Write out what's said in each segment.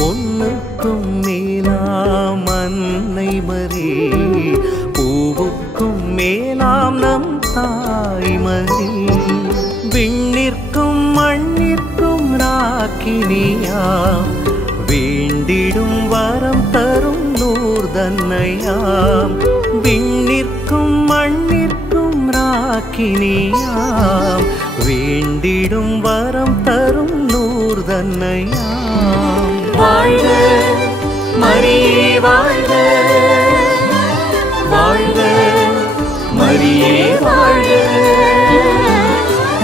பொன்னுக்கும் மேலாம் அன்னை மரி, பூவுக்கும் மேலாம் நம் தாய்மரி. விண்ணிற்கும் மண்ணிற்கும் ராக்கினியாம், வேண்டிடும் வரம் தரும் நூர்தன்னையாம். விண்ணிற்கும் மண்ணிற்கும் ராக்கினியாம், வேண்டிடும் வரம் தரும் நூர்தன்னையாம். வாழ்க மரியே வாழ்க, வாழ்க மரியே வாழ்க,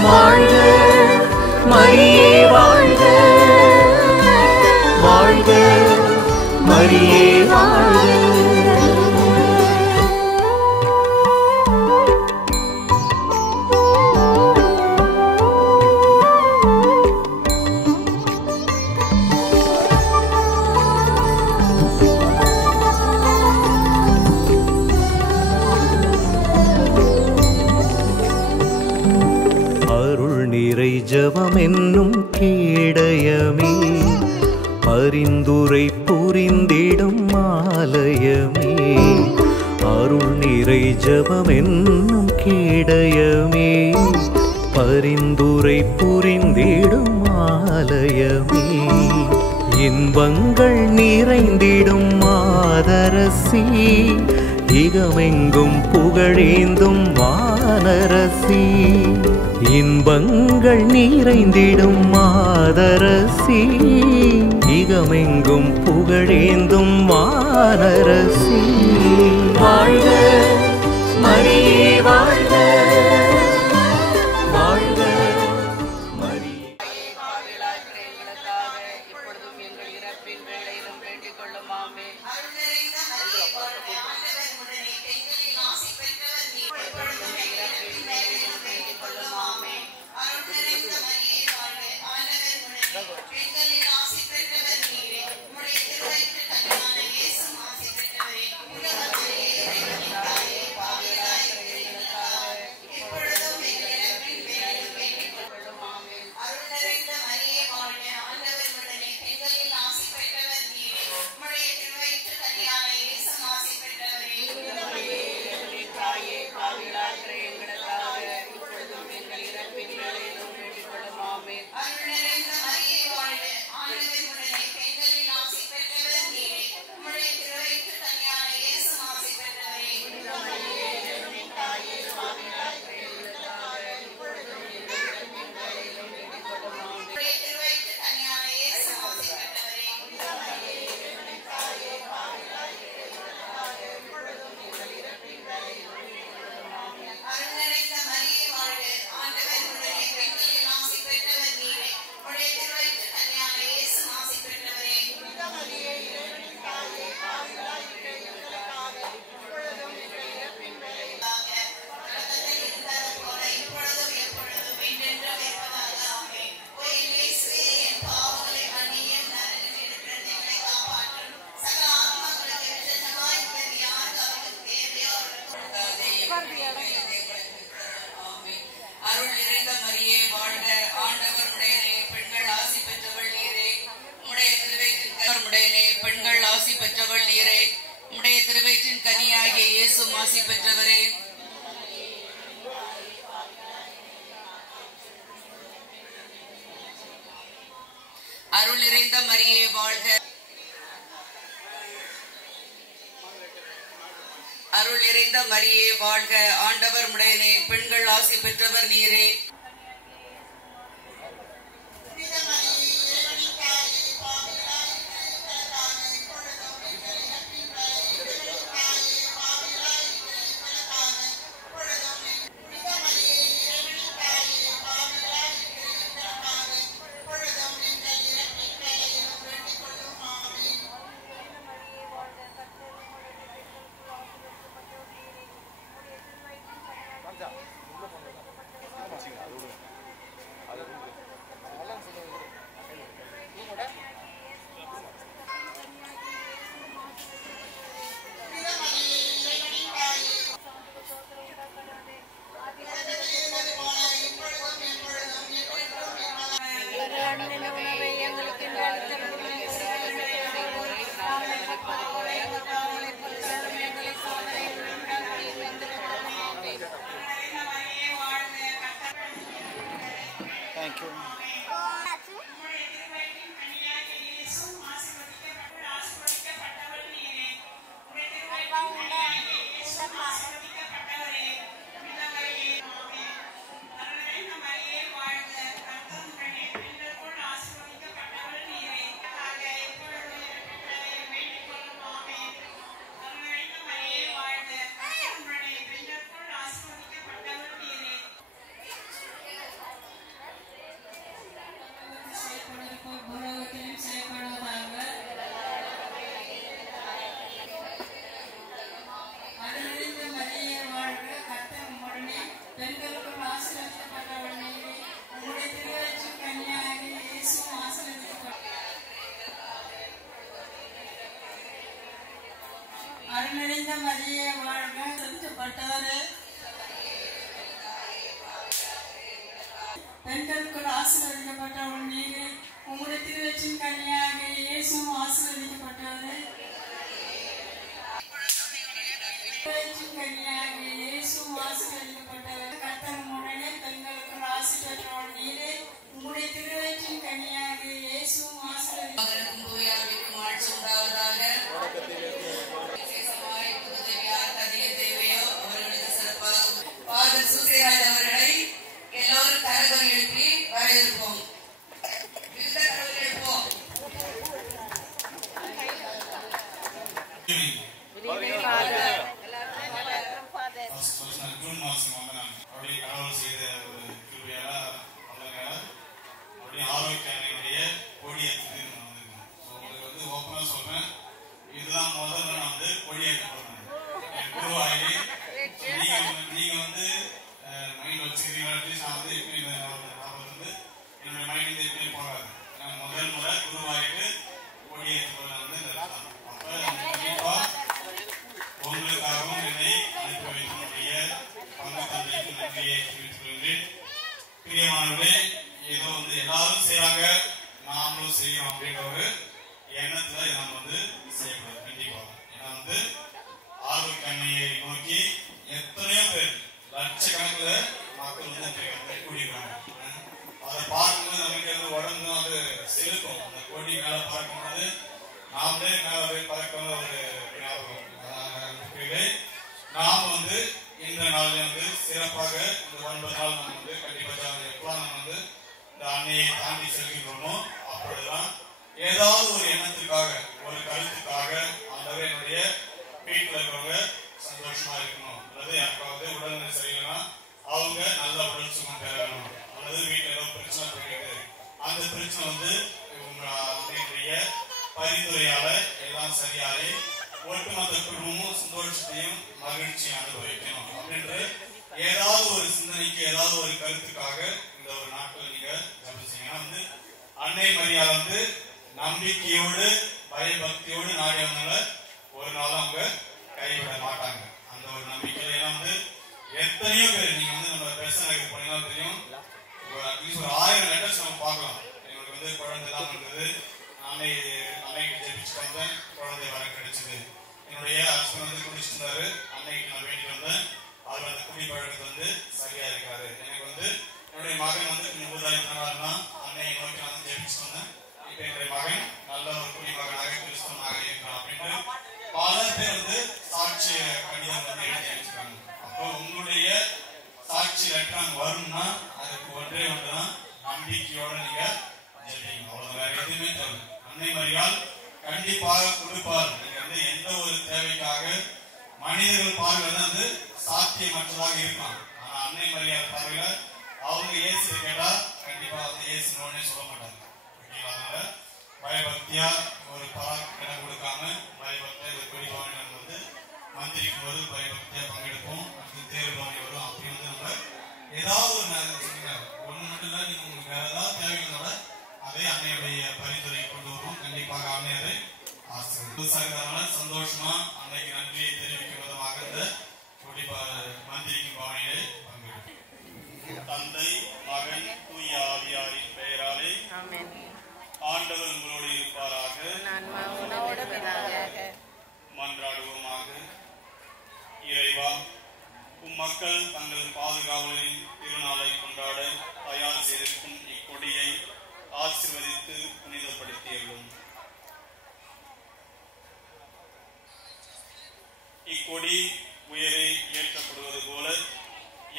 வாழ்க மரியே வாழ்க, வாழ்க மரியே வாழ்க. ஜெபம் என்னும் கேடயமே, பரிந்துரை புரிந்திடும் ஆலயமே. அருள் நிறை ஜெபம் என்னும் கேடயமே, பரிந்துரை புரிந்திடும் ஆலயமே. இன்பங்கள் நிறைந்திடும் மாதரசி, இகமெங்கும் புகழேந்தும் வானரசி. இன்பங்கள் நிறைந்திடும் மாதரசி, இகமெங்கும் புகழேந்தும் வானரசி. வாழ்க மரியே வாழ்க, வாழ்க மரியே. இப்பொழுதும் எங்கள் இறப்பின் வேளையிலும் வேண்டிக் கொள்ளும். ஆமென். அருள் நிறைந்த மரியே வாழ்க, ஆண்டவர் உடையனே, பெண்கள் ஆசி பெற்றவள் நீரே. உம்முடைய திருவயிற்றின் உடையனே, பெண்கள் ஆசி பெற்றவள் நீரே. உம்முடைய திருவயிற்றின் கனியாகிய இயேசுவும் ஆசி பெற்றவரே. அருள் நிறைந்த மரியே வாழ்க, அருள் நிறைந்த மரியே வாழ்க, ஆண்டவர் உடையனே, பெண்கள் ஆசி பெற்றவர் நீரே. Thank you. அருள்நிறைந்த மரியே வாழ்க செலுத்தப்பட்டவரே பெண்களுக்குள் ஆசீர்வதிக்கப்பட்டவள் நீரே உம்முடைய திருவச்சின் கன்னியாகிய இயேசுவும் ஆசீர்வதிக்கப்பட்டவரே கன்னியாகிய இயேசுவும் ஆசீர்வதிக்கப்பட்டவர் கர்த்தர் உடனே பெண்களுக்குள் ஆசி பெற்றவள் நீரே உம்முடைய திருவச்சின் கன்னியாகிய இயேசுவும் தூயாவிற்கும் ஆட்சி உண்டாவதாக. ஃபாதர் சூசைராஜ் அவர்களை எல்லோரும் கரகம் எழுப்பி வரவேற்போம். கரகம் எழுப்போம். ஜூன் மாசம் வந்து நான் அப்படியே கடவுள் செய்த ஒரு கிருபையால அப்படியே ஆரோக்கிய அன்னையுடைய கொடியேற்று நான் வந்திருக்கேன். உங்களுக்கு வந்து ஓப்பனா சொல்றேன், இதுதான் முதல்ல நான் வந்து கொடியேற்ற போறேன். என் குருவாகி நீங்க வந்து மைண்ட் வச்சுக்கிறீங்க. நான் வந்து எப்படி வந்து என்னுடைய மைண்ட் எப்படி போகாது. நான் முதல் முறை குருவாகிட்டு கொடியேற்ற போறேன் வந்து அப்ப கண்டிப்பா உங்களுக்காகவும் என்னை அனுப்பி வைக்கக்கூடிய பங்கு தந்தைக்கு நன்றியை தெரிவித்துக் கொள்கிறேன். பிரியமானவர்களே, ஏதோ வந்து எல்லாரும் செய்யறாங்க நாமளும் செய்யணும் அப்படின்ற ஒரு எண்ணத்துல நம்ம வந்து செய்யக்கூடாது. கண்டிப்பா ஏன்னா வந்து ஆரோக்கிய அன்னையை நோக்கி எத்தனையோ பேர் லட்சக்கணக்கில் மக்கள் வந்து கூடியிருக்காங்க. அதை பார்க்கும்போது நமக்கு வந்து உடம்பு அது செலுக்கும். அந்த கொடி மேல பார்க்கும்போது நாமளே மேல போய் பார்க்கணும் ஒரு ஞாபகம். நாம வந்து இந்த நாள்ல வந்து சிறப்பாக இந்த 9 நாள் நம்ம வந்து கண்டிப்பா எப்பெல்லாம் நம்ம வந்து இந்த அன்னையை தாண்டி செல்கின்றோமோ அப்பொழுதுதான் ஏதாவது ஒரு எண்ணத்துக்காக ஒரு கருத்துக்காக அந்த என்னுடைய வீட்டில் இருக்கிறவங்க சந்தோஷமா இருக்கணும், அல்லது யாருக்காவது உடல்நிலை சரியில்லைன்னா அவங்க நல்ல உடல் சுகம் பெற வேணும், அல்லது வீட்டில் ஏதோ பிரச்சனை போயிருக்கு அந்த பிரச்சனை வந்து உங்க அன்னையுடைய பரிந்துரையால எல்லாம் சரியாகி ஒட்டுமொத்த குடும்பமும் சந்தோஷத்தையும் மகிழ்ச்சியும் அனுபவிக்கணும் அப்படின்ற ஏதாவது ஒரு சிந்தனைக்கு ஏதாவது ஒரு கருத்துக்காக இந்த ஒரு நாட்கள் நீங்க ஜபிச்சீங்கன்னா வந்து அன்னை மரியாதை வந்து நம்பிக்கையோடு பயபக்தியோடு நாடி வந்தால ஒரு நாளும் அவங்க கைவிட மாட்டாங்க. அந்த ஒரு நம்பிக்கையில வந்து எத்தனையோ பேர் நீங்க வந்து நம்ம பேசுறதுக்கு போனீங்கன்னா தெரியும், அட்லீஸ்ட் ஒரு 1000 லெட்டர்ஸ் நம்ம பார்க்கலாம். எங்களுக்கு வந்து குழந்தை எல்லாம் இருந்தது, அன்னைக்கு ஜெபிச்சுட்டு வந்தேன், குழந்தை வர கிடைச்சது. என்னுடைய ஹஸ்பண்ட் வந்து குடிச்சிட்டு இருந்தாரு, அன்னைக்கு நான் வேண்டிட்டு வந்தேன், அவர் அந்த குடிப்பழக்கத்தை வந்து சரியா இருக்காரு. எனக்கு வந்து என்னுடைய மகன் வந்து கொஞ்சம் ஊதாரித்தனமா அன்னையை நோக்கி நான் ஜெபிச்சுட்டு வந்தேன். இப்ப என்னுடைய மகன் நல்ல ஒரு குடிமகனாக கிறிஸ்தவனாக இருக்கிறான் அப்படின்னு பல பேர் வந்து சாட்சி கடிதம் வந்து எழுதி அனுப்பிச்சிருக்காங்க. அப்போ உங்களுடைய சாட்சி லெட்டர் வரும்னா அதுக்கு ஒன்றே ஒன்றுதான், நம்பிக்கையோட நீங்க ஜெபிங்க. அவ்வளவு வேற எதுவுமே தேவை. அன்னை மரியாள் கண்டிப்பாக கொடுப்பார். நீங்க வந்து எந்த ஒரு தேவைக்காக மனிதர்கள் பார்வையில வந்து சாத்தியமற்றதாக இருக்கலாம். ஆனா அன்னை மரியாள் பார்வையில அவங்க ஏசு கேட்டா கண்டிப்பா வந்து ஏசு நோனே சொல்ல மாட்டாங்க. அதனால பயபக்தியா ஒரு இடம் கொடுக்காம பயபக்தியா ஒரு கொடி பவனி வந்து மந்திரிக்கும் போது பயபக்தியா பங்கெடுப்போம். அடுத்து தேர்வு பவனி வரும். அப்படி வந்து நம்ம ஏதாவது ஒரு ஒண்ணு மட்டும் இல்ல, நீங்க உங்களுக்கு வேற ஏதாவது தேவைகளோட அதே அன்னையுடைய பரிந்துரை கொண்டு வருவோம். கண்டிப்பாக அன்னை அதை ஆசிரியர் சந்தோஷமா அன்னைக்கு நன்றியை தெரிவிக்கும் விதமாக இந்த கொடி மந்திரிக்கும் பவனியை பங்கெடுப்போம். தந்தை மகன் தூய ஆவியாரின் பெயராலே ஆண்டவர் உங்களோடு இருப்பாராக. மக்கள் தங்கள் பாதுகாவலரின் திருநாளை கொண்டாட தயார் செய்திருக்கும் இக்கொடியை ஆசீர்வதித்து புனிதப்படுத்தியுள்ளோம். இக்கொடி உயரே ஏற்றப்படுவது போல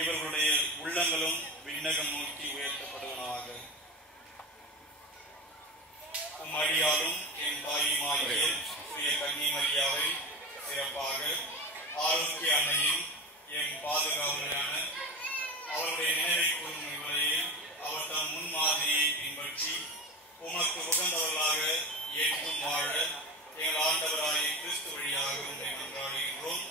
இவர்களுடைய உள்ளங்களும் விண்ணகம் நோக்கி உயர்த்தப்படுவனாக. உம்மடியாலும் என் தாயுமாகிய சுய கன்னிமரியாவை சிறப்பாக ஆரோக்கிய அன்னையின் என் பாதுகாவலரான அவருடைய நினைவை கூறும் இவரையே அவர் தம் முன்மாதிரியை பின்பற்றி உமக்கு உகந்தவர்களாக ஏற்றும் வாழ எங்கள் ஆண்டவராகிய கிறிஸ்து வழியாக உங்களை கொண்டாடுகின்றோம்.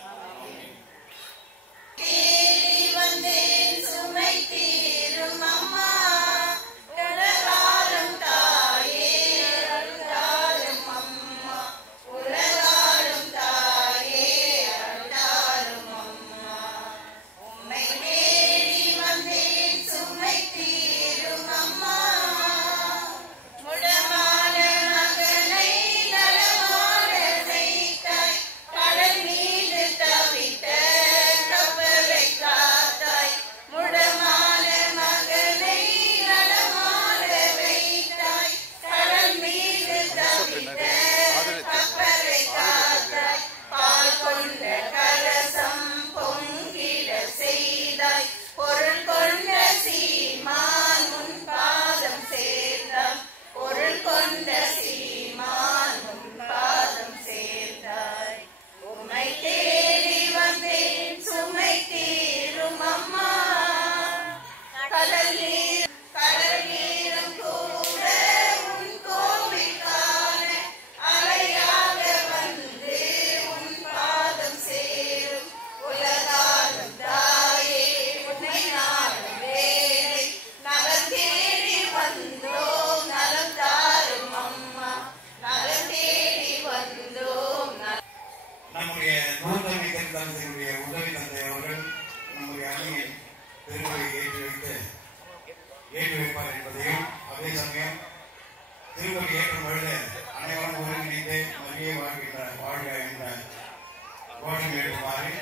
உதவி தந்தையவர்கள் நம்முடைய அணியில் பெருமையை ஏற்றி வைப்பார் என்பதையும், அதே சமயம் திருப்பதி ஏற்றும் பொழுது அனைவரும் ஒருங்கிணைந்து மரியை வாழ்க என்ற கோஷம் எழுதுமாறு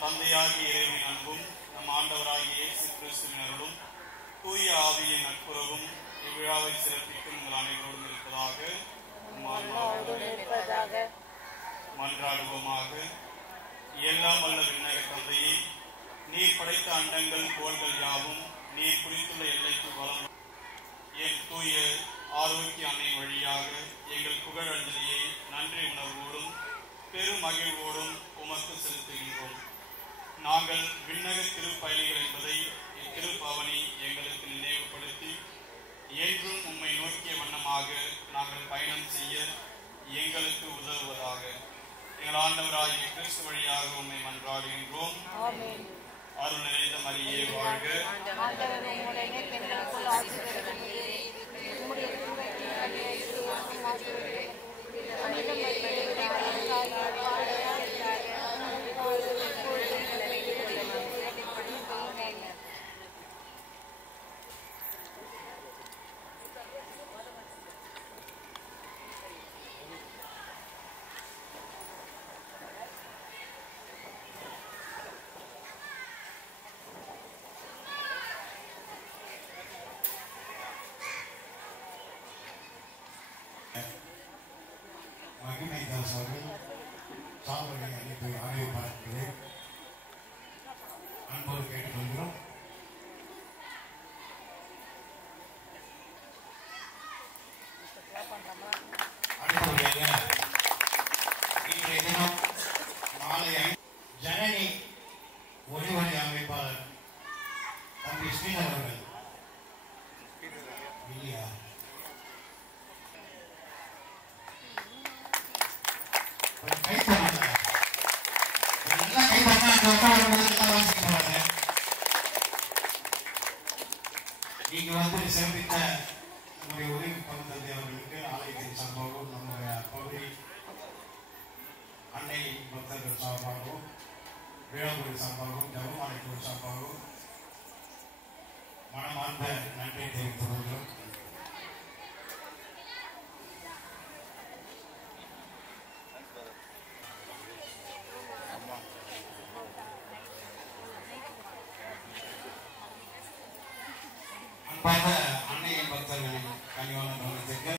தந்தையாகிய இறைவனின் அன்பும் நம் ஆண்டவராகிய இயேசு கிறிஸ்துவின் அருளும் தூய ஆவியின் நட்புறவும் இவ்விழாவை சிறப்பிக்கும் உங்கள் அனைவரோடும் இருப்பதாக மன்றாடுவோமாக. எல்லாம் வல்ல விண்ணக தந்தையே, நீர் படைத்த அண்டங்கள் கோள்கள் யாவும் நீர் குறித்துள்ள எல்லைக்கு வளம் என் தூய ஆரோக்கிய அன்னை வழியாக எங்கள் புகழஞ்சலியை நன்றி உணர்வோடும் பெரும் மகிழ்வோடும் உமக்கு செலுத்துகின்றோம். நாங்கள் விண்ணக திருப்பயணிகள் என்பதை இத்திருப்பவனி எங்களுக்கு கர்த்தராகிய கிறிஸ்து வழியாக உம்மை மன்றாடுகின்றோம். அருள் நிறைந்த மரியே வாழ்க. மகிமை தாஸ் அவர்கள் சாம்பலை அளிப்பை ஆணையப்பாளர்களே அன்போடு கேட்டுக்கொள்கிறோம். அடுத்தபடியாக இன்றைய தினம் மாலை ஜனனி ஒளிவழி அமைப்பாளர் தம்பி ஸ்ரீதர் அவர்கள் இல்லையா நீங்க வந்து சிறப்பித்த நம்முடைய உதவி பகுதி அவர்களுக்கு ஆலயத்தின் சார்பாகவும் நம்முடைய பகுதி அன்னை பக்தர்கள் சார்பாகவும் வேளாங்குடி சார்பாகவும் ஜபமாலைக்குழு சார்பாகவும் மனமார்ந்த நன்றியை தெரிவித்துக் கொள்கிறோம். அன்பார்ந்த அன்னையின் பக்தர்களின் கனிவான கவனத்திற்கு